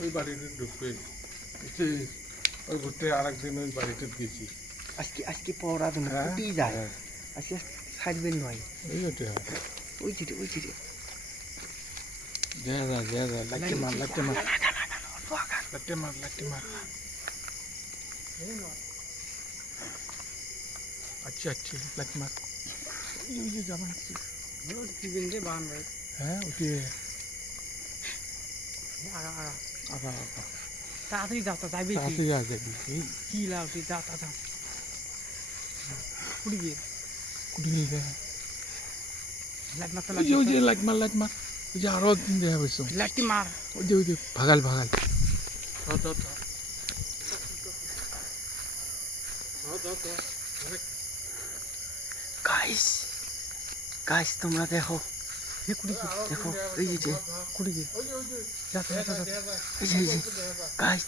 ওই বাড়িতে ঢুকবে ওই ঘুরতে আরেকদিন ওই বাড়িতে গেছি আজকে পড়া তো ফুটি যায় আজকে ছাড়বেন নয় ওই ওটা ওই চিঠি যা লাইটে মার লাইটে মার আচ্ছা লাইট মার ওই যে যাবা দিবেন রে বান ভাই হ্যাঁ ওটি আগা আগা তাড়াতাড়ি যাও তা যাইবে তাড়াতাড়ি যা যাবি কি লাভ তুই যা কুড়ি গিয়ে লাইট মারতে ওই যে লাইট মার ওই যে আরো দিন দেখা পাইছো লাইটটি মার ওই যে ভাগাল গাইস তোমরা দেখো দেখো এই যে কুড়ি গিয়ে যা এই যে গাইস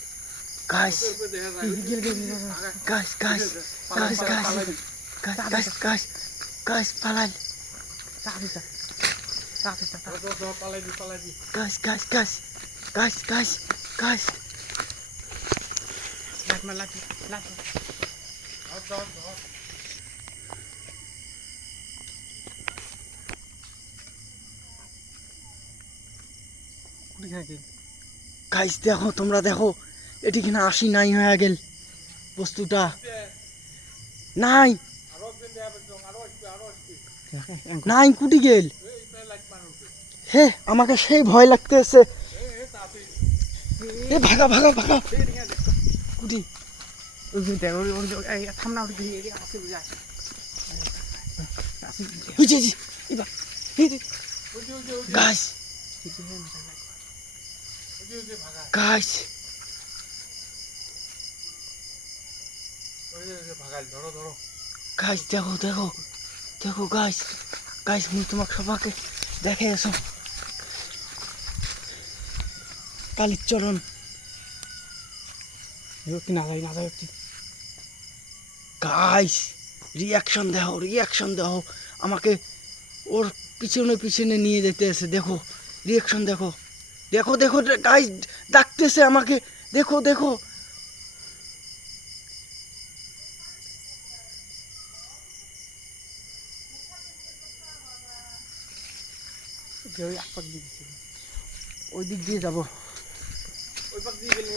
পালাল guys লাগ গাইস দেখো তোমরা দেখো এটি কিনা আসি নাই হয়ে গেল বস্তুটা নাই নাই কুটি গেল হে আমাকে সেই ভয় লাগতেছে এ ভাগা কুটি গাইস গাইস দেখো গাইস মুই তোমাকে সবাইকে দেখে এসো কালীচরণ গাইস রিয়াকশন দেখো আমাকে ওর পিছনে নিয়ে যেতে এসে দেখো রিয়াকশন দেখো গাইস ডাকতেছে আমাকে দেখো ওই দিক দিয়ে যাবো ওই পাক দিয়ে গেলে